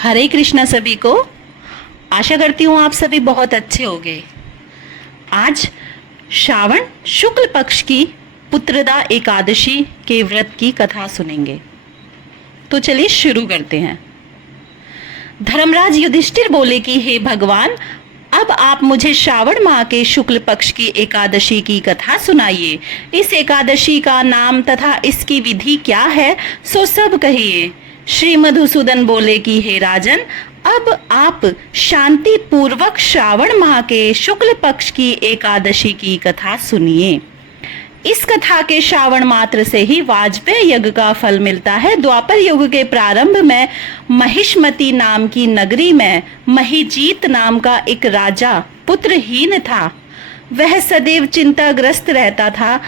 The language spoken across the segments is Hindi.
हरे कृष्णा सभी को। आशा करती हूँ आप सभी बहुत अच्छे होंगे। आज श्रावण शुक्ल पक्ष की पुत्रदा एकादशी के व्रत की कथा सुनेंगे। तो चलिए शुरू करते हैं। धर्मराज युधिष्ठिर बोले कि हे भगवान, अब आप मुझे श्रावण माह के शुक्ल पक्ष की एकादशी की कथा सुनाइए। इस एकादशी का नाम तथा इसकी विधि क्या है, सो सब कहिए। श्री मधुसूदन बोले कि हे राजन, अब आप शांति पूर्वक श्रावण माह के शुक्ल पक्ष की एकादशी की कथा सुनिए। इस कथा के श्रावण मात्र से ही वाजपेय यज्ञ का फल मिलता है। द्वापर युग के प्रारंभ में महिष्मति नाम की नगरी में महिजीत नाम का एक राजा पुत्रहीन था। वह सदैव चिंताग्रस्त रहता था।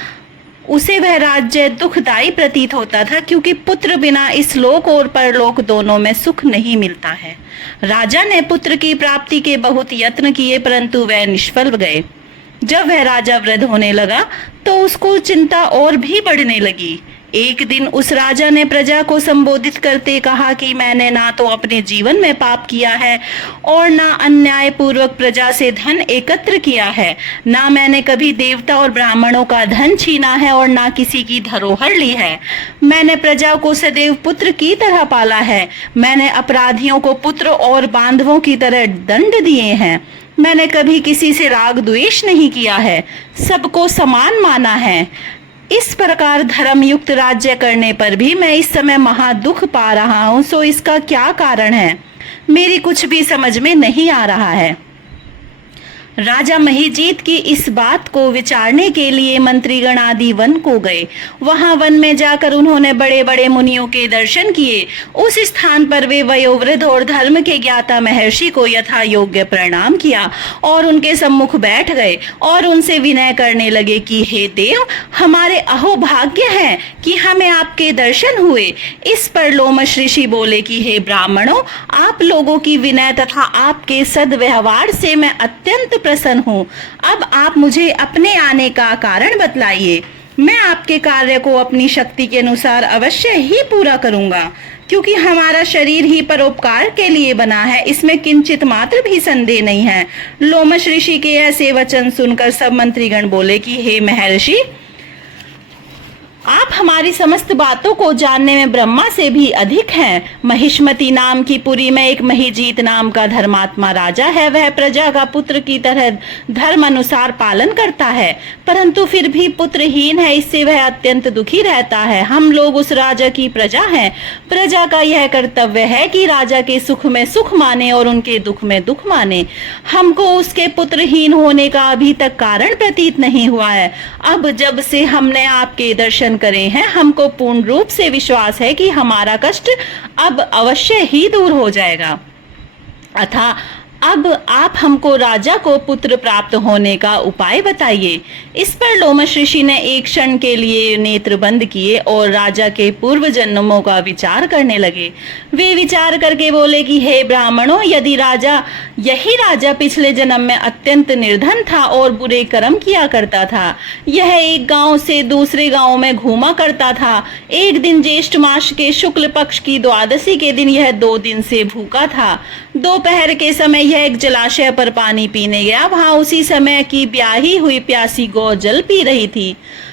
उसे वह राज्य दुखदायी प्रतीत होता था, क्योंकि पुत्र बिना इस लोक और परलोक दोनों में सुख नहीं मिलता है। राजा ने पुत्र की प्राप्ति के बहुत यत्न किए, परंतु वह निष्फल गए। जब वह राजा वृद्ध होने लगा तो उसको चिंता और भी बढ़ने लगी। एक दिन उस राजा ने प्रजा को संबोधित करते कहा कि मैंने ना तो अपने जीवन में पाप किया है और ना अन्याय पूर्वक प्रजा से धन एकत्र किया है। ना मैंने कभी देवता और ब्राह्मणों का धन छीना है और ना किसी की धरोहर ली है। मैंने प्रजा को सदैव पुत्र की तरह पाला है। मैंने अपराधियों को पुत्र और बांधवों की तरह दंड दिए हैं। मैंने कभी किसी से राग द्वेष नहीं किया है, सबको समान माना है। इस प्रकार धर्मयुक्त राज्य करने पर भी मैं इस समय महादुख पा रहा हूँ। सो इसका क्या कारण है, मेरी कुछ भी समझ में नहीं आ रहा है। राजा महिजीत की इस बात को विचारने के लिए मंत्रीगण आदि वन को गए। वहां वन में जाकर उन्होंने बड़े बड़े मुनियों के दर्शन किए। उस स्थान पर वे वयोवृद्ध और धर्म के ज्ञाता महर्षि को यथा योग्य प्रणाम किया और उनके सम्मुख बैठ गए और उनसे विनय करने लगे कि हे देव, हमारे अहोभाग्य है कि हमें आपके दर्शन हुए। इस पर लोमश ऋषि बोले कि हे ब्राह्मणों, आप लोगों की विनय तथा आपके सद्व्यवहार से मैं अत्यंत प्रसन्न हूँ। अब आप मुझे अपने आने का कारण बतलाइए। मैं आपके कार्य को अपनी शक्ति के अनुसार अवश्य ही पूरा करूंगा, क्योंकि हमारा शरीर ही परोपकार के लिए बना है, इसमें किंचित मात्र भी संदेह नहीं है। लोमश ऋषि के ऐसे वचन सुनकर सब मंत्रीगण बोले कि हे महर्षि, आप हमारी समस्त बातों को जानने में ब्रह्मा से भी अधिक हैं। महिष्मति नाम की पुरी में एक महिजीत नाम का धर्मात्मा राजा है। वह प्रजा का पुत्र की तरह धर्म अनुसार पालन करता है, परंतु फिर भी पुत्रहीन है। इससे वह अत्यंत दुखी रहता है। हम लोग उस राजा की प्रजा हैं। प्रजा का यह कर्तव्य है कि राजा के सुख में सुख माने और उनके दुख में दुख माने। हमको उसके पुत्रहीन होने का अभी तक कारण प्रतीत नहीं हुआ है। अब जब से हमने आपके दर्शन करे हैं, हमको पूर्ण रूप से विश्वास है कि हमारा कष्ट अब अवश्य ही दूर हो जाएगा। अतः अब आप हमको राजा को पुत्र प्राप्त होने का उपाय बताइए। इस पर लोमश ऋषि ने एक क्षण के लिए नेत्र बंद किए और राजा के पूर्व जन्मों का विचार करने लगे। वे विचार करके बोले कि हे ब्राह्मणों, यही राजा पिछले जन्म में अत्यंत निर्धन था और बुरे कर्म किया करता था। यह एक गांव से दूसरे गांव में घूमा करता था। एक दिन ज्येष्ठ मास के शुक्ल पक्ष की द्वादशी के दिन यह 2 दिन से भूखा था। दोपहर के समय यह एक जलाशय पर पानी पीने गया। वहां उसी समय की ब्याही हुई प्यासी गौ जल पी रही थी।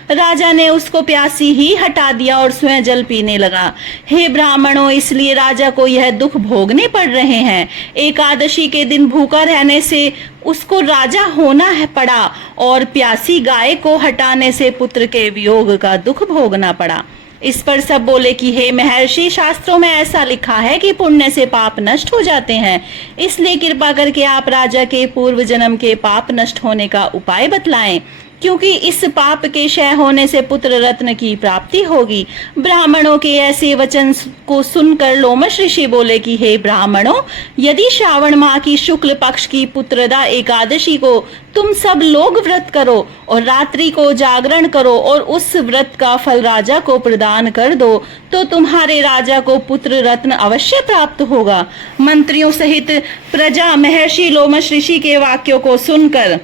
राजा ने उसको प्यासी ही हटा दिया और स्वयं जल पीने लगा। हे ब्राह्मणों, इसलिए राजा को यह दुख भोगने पड़ रहे हैं। एकादशी के दिन भूखा रहने से उसको राजा होना पड़ा और प्यासी गाय को हटाने से पुत्र के वियोग का दुख भोगना पड़ा। इस पर सब बोले कि हे महर्षि, शास्त्रों में ऐसा लिखा है कि पुण्य से पाप नष्ट हो जाते हैं, इसलिए कृपा करके आप राजा के पूर्व जन्म के पाप नष्ट होने का उपाय बतलाएं, क्योंकि इस पाप के क्षय होने से पुत्र रत्न की प्राप्ति होगी। ब्राह्मणों के ऐसे वचन को सुनकर लोमश ऋषि बोले कि हे ब्राह्मणों, यदि श्रावण माह की शुक्ल पक्ष की पुत्रदा एकादशी को तुम सब लोग व्रत करो और रात्रि को जागरण करो और उस व्रत का फल राजा को प्रदान कर दो, तो तुम्हारे राजा को पुत्र रत्न अवश्य प्राप्त होगा। मंत्रियों सहित प्रजा महर्षि लोमश ऋषि के वाक्यों को सुनकर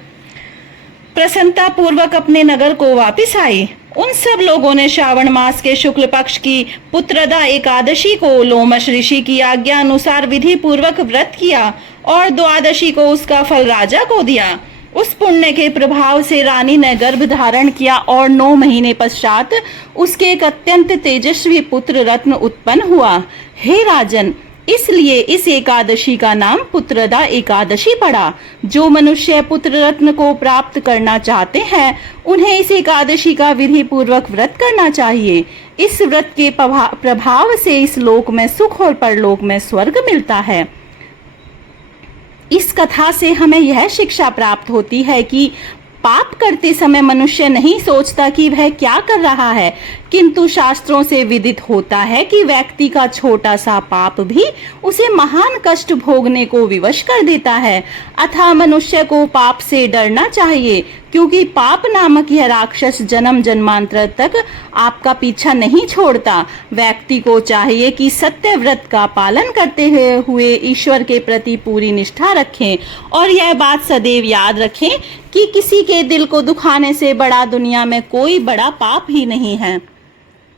प्रसन्नता पूर्वक अपने नगर को वापस आई उन सब लोगों ने श्रावण मास के शुक्ल पक्ष की पुत्रदा एकादशी को लोमश ऋषि की आज्ञा अनुसार विधि पूर्वक व्रत किया और द्वादशी को उसका फल राजा को दिया। उस पुण्य के प्रभाव से रानी ने गर्भ धारण किया और 9 महीने पश्चात उसके एक अत्यंत तेजस्वी पुत्र रत्न उत्पन्न हुआ। हे राजन, इसलिए इस एकादशी का नाम पुत्रदा एकादशी पड़ा। जो मनुष्य पुत्र रत्न को प्राप्त करना चाहते हैं उन्हें इस एकादशी का विधि पूर्वक व्रत करना चाहिए। इस व्रत के प्रभाव से इस लोक में सुख और परलोक में स्वर्ग मिलता है। इस कथा से हमें यह शिक्षा प्राप्त होती है कि पाप करते समय मनुष्य नहीं सोचता कि वह क्या कर रहा है, किंतु शास्त्रों से विदित होता है कि व्यक्ति का छोटा सा पाप भी उसे महान कष्ट भोगने को विवश कर देता है। अतः मनुष्य को पाप से डरना चाहिए, क्योंकि पाप नामक यह राक्षस जन्म जन्मांतर तक आपका पीछा नहीं छोड़ता। व्यक्ति को चाहिए कि सत्य व्रत का पालन करते हुए ईश्वर के प्रति पूरी निष्ठा रखें और यह बात सदैव याद रखें कि किसी के दिल को दुखाने से बड़ा दुनिया में कोई बड़ा पाप ही नहीं है।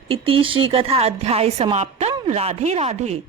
इति श्री कथा अध्याय समाप्तम। राधे राधे।